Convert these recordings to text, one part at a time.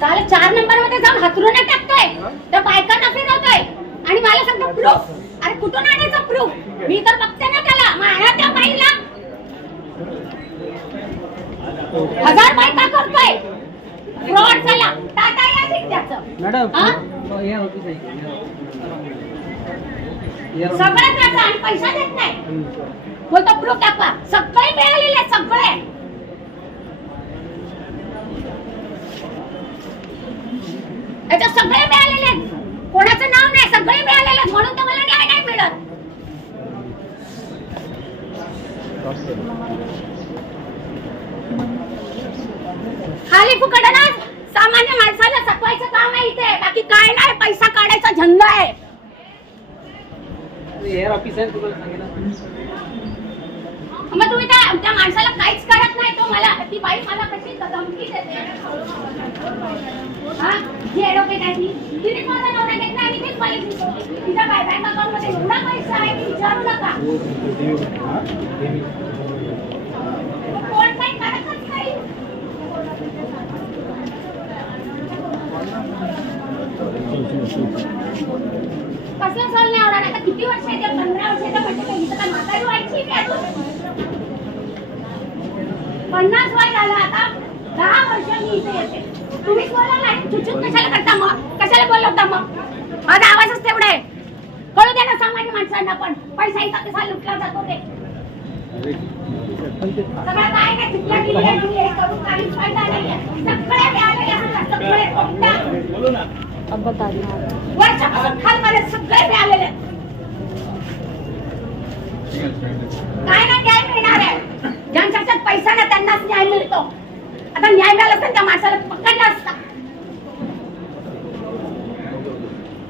साले 4 नंबर मध्ये जाऊन हातरून टाकतोय, त्या बायकांना फिरवतोय आणि मला सांगतो प्रूफ. अरे कुठून आणायचा प्रूफ? मी तर बघते ना त्याला, मारा त्या बाईला. 1000 बायका करतोय फ्रॉड झाला. टाटा या त्याचं मॅडम या ऑफिस आहे सगळं त्याचं आणि पैसा देत नाही. बोलतो प्रूफ दाखवा. सगळे मिळालेले सगळे. याच्यात सगळे मिळालेले, कोणाचं नाव नाही, सगळे मिळालेले. म्हणून तर मला न्याय नाही मिळत. खाली फुकट ना सामान्य माणसाला सतवायचं काम आहे इथे. बाकी काय नाही, पैसा काढायचा झंग आहे. हेअर ऑफिस आहे तुम्हाला सांगितलं. मग तुम्ही त्या माणसाला काहीच करत नाही. तो मला ती बाई मला कशी धमकी देते. हा ही एडवोकेट आहे ती. तिने माझा नवरा घेतला आणि तीच मला तिच्या बँक अकाउंट मध्ये एवढा पैसा आहे की विचारू नका. कोण काही करतच नाही. कसलं सॉल्व नाही होणार. आता किती वर्ष आहे? 15 वर्षाच्या म्हणजे काही इथं काय म्हातारी व्हायची की अजून 50 वय झालं. आता 10 वर्ष मी इथे येते. तुम्हीच बोला नाही. चुचूक कशाला करता मग? कशाला बोलवता मग? माझा आवाजच तेवढा आहे. कळू द्या ना सामान्य माणसांना पण. पैसा इथं कसा लुटला जातो ते. सगळं काय नाही चुकल्या गेली आहे. करून काहीच फायदा नाही आहे. सगळे मिळालेले असतात. सगळे कोणत्या वर्षापासून खालपर्यंत सगळे मिळालेले. काय ना न्याय मिळणार आहे. ज्यांच्याकडे पैसा ना त्यांनाच न्याय मिळतो. आता न्याय मिळाला असता त्या माणसाला पकडलं असता.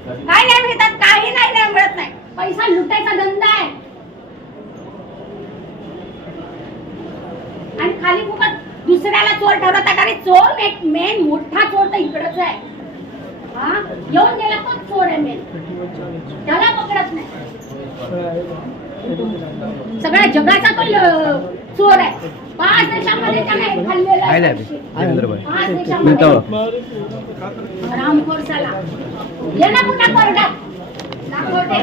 काय नाही मिळतात, काही नाही मिळत नाही. पैसा लुटायचा धंदा आहे. आणि खाली फुकट दुसऱ्याला चोर ठरवतात. अरे चोर मेन मोठा चोर तर इकडच आहे. हा येऊन गेला तो चोर आहे मेन. त्याला पकडत नाही. सगळ्या जगाचा तो चोर आहे. 5 देशांमध्ये त्याने खाल्लेला आहे. 5 देशांमध्ये रामखोर साला. ये ना कुठं कोर्टात दाखवते.